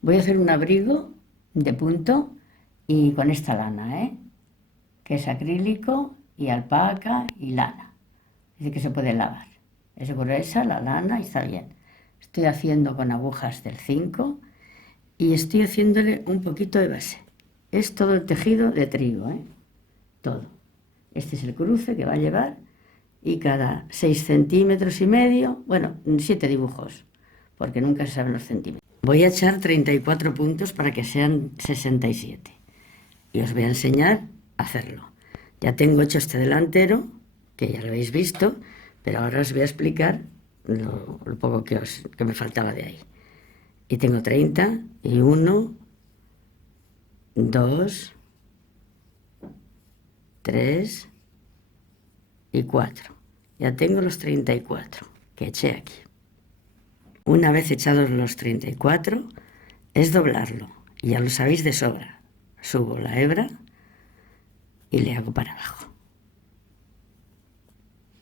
Voy a hacer un abrigo de punto y con esta lana, que es acrílico y alpaca y lana. Dice que se puede lavar. Es gruesa la lana y está bien. Estoy haciendo con agujas del 5 y estoy haciéndole un poquito de base. Es todo el tejido de trigo, todo. Este es el cruce que va a llevar y cada 6 centímetros y medio, bueno, 7 dibujos, porque nunca se saben los centímetros. Voy a echar 34 puntos para que sean 67 y os voy a enseñar a hacerlo. Ya tengo hecho este delantero, que ya lo habéis visto, pero ahora os voy a explicar lo poco que me faltaba de ahí. Y tengo 30 y 1, 2, 3 y 4. Ya tengo los 34 que eché aquí. Una vez echados los 34, es doblarlo. Y ya lo sabéis de sobra. Subo la hebra y le hago para abajo.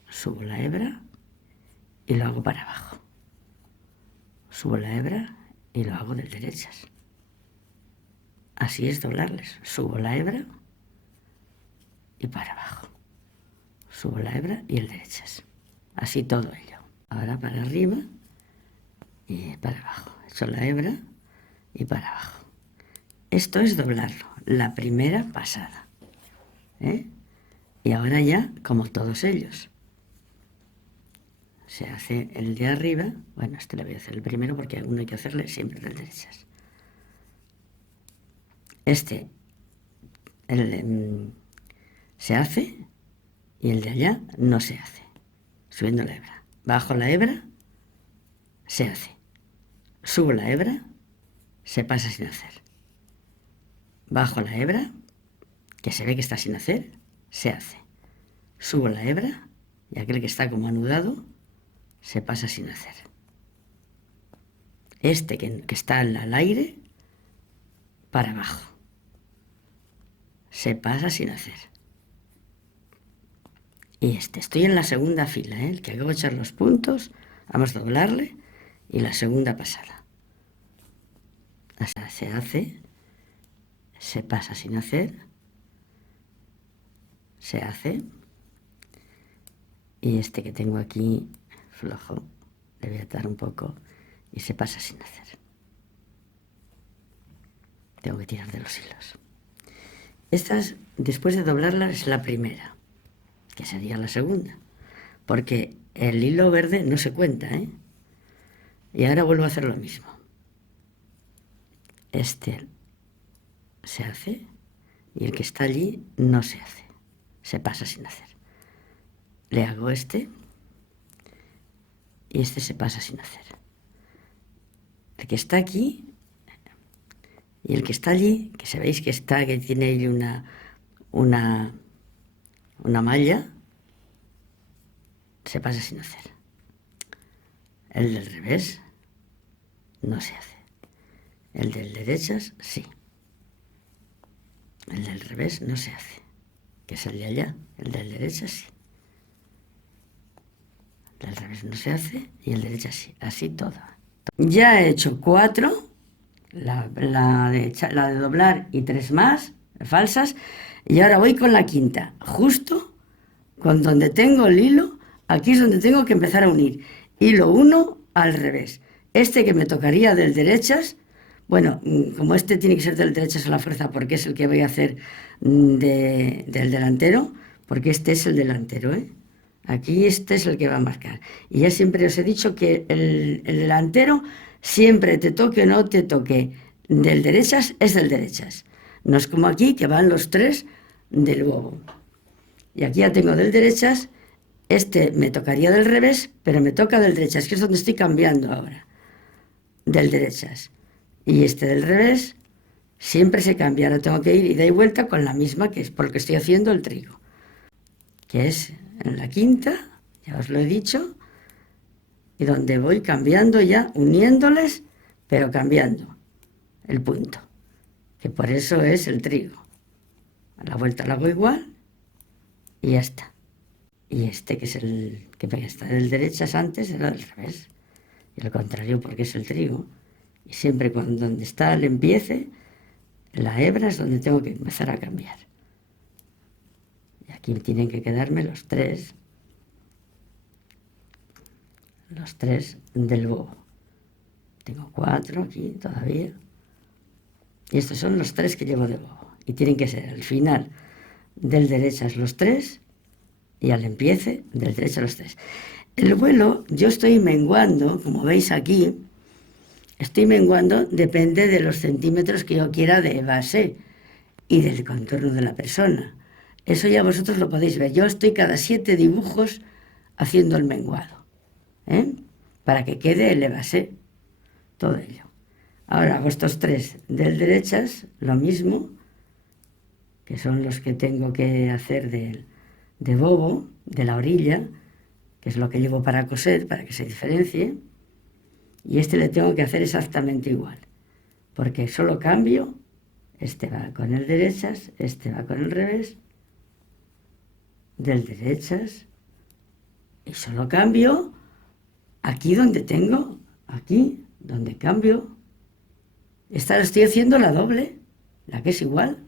Subo la hebra y lo hago para abajo. Subo la hebra y lo hago del derechas. Así es doblarles. Subo la hebra y para abajo. Subo la hebra y el derechas. Así todo ello. Ahora para arriba y para abajo. Echo la hebra y para abajo. Esto es doblarlo, la primera pasada. Y ahora ya, como todos ellos, se hace el de arriba. Bueno, este le voy a hacer el primero porque uno hay que hacerle siempre del derechas. Este se hace y el de allá no se hace. Subiendo la hebra. Bajo la hebra, se hace. Subo la hebra, se pasa sin hacer. Bajo la hebra, que se ve que está sin hacer, se hace. Subo la hebra y aquel que está como anudado se pasa sin hacer. Este que está al aire, para abajo. Se pasa sin hacer. Y estoy en la segunda fila, el que acabo de echar los puntos, vamos a doblarle y la segunda pasada. Se hace, se pasa sin hacer, se hace, y este que tengo aquí flojo, le voy a atar un poco y se pasa sin hacer. Tengo que tirar de los hilos. Estas, después de doblarlas, es la primera, que sería la segunda, porque el hilo verde no se cuenta, Y ahora vuelvo a hacer lo mismo. Este se hace y el que está allí no se hace, se pasa sin hacer. Le hago este y este se pasa sin hacer. El que está aquí y el que está allí, que sabéis que está, que tiene ahí una malla, se pasa sin hacer. El del revés no se hace. El del derechas sí. El del revés no se hace, que es el de allá. El del derecha sí. El del revés no se hace y el derecha sí. Así todo. Ya he hecho 4, la de doblar y 3 más, falsas, y ahora voy con la quinta, justo con donde tengo el hilo, aquí es donde tengo que empezar a unir. Hilo 1 al revés. Este que me tocaría del derechas, bueno, como este tiene que ser del derechas a la fuerza porque es el que voy a hacer del delantero, porque este es el delantero, Aquí este es el que va a marcar. Y ya siempre os he dicho que el delantero, siempre te toque o no te toque del derechas, es del derechas. No es como aquí, que van los 3 del luego. Y aquí ya tengo del derechas, este me tocaría del revés, pero me toca del derechas, que es donde estoy cambiando ahora. Del derechas. Y este del revés, siempre se cambia. Ahora tengo que ir ida y vuelta con la misma, que es por lo que estoy haciendo el trigo. Que es en la quinta, ya os lo he dicho, y donde voy cambiando ya, uniéndoles, pero cambiando el punto, que por eso es el trigo. A la vuelta lo hago igual y ya está. Y este, que es el que está del derechas antes, era del revés. Y al contrario, porque es el trigo. Y siempre cuando donde está el empiece, la hebra es donde tengo que empezar a cambiar. Y aquí tienen que quedarme los tres del bobo. Tengo 4 aquí todavía. Y estos son los 3 que llevo de bobo. Y tienen que ser al final del derechas los 3 y al empiece del derecha los 3. El vuelo yo estoy menguando, como veis aquí, estoy menguando, depende de los centímetros que yo quiera de base y del contorno de la persona. Eso ya vosotros lo podéis ver. Yo estoy cada 7 dibujos haciendo el menguado, ¿eh? Para que quede el base, todo ello. Ahora hago estos 3 del derechas, lo mismo, que son los que tengo que hacer de bobo, de la orilla, que es lo que llevo para coser, para que se diferencie. Y este le tengo que hacer exactamente igual, porque solo cambio, este va con el derechas, este va con el revés, del derechas, y solo cambio aquí donde tengo, aquí donde cambio. Esta lo estoy haciendo la doble, la que es igual.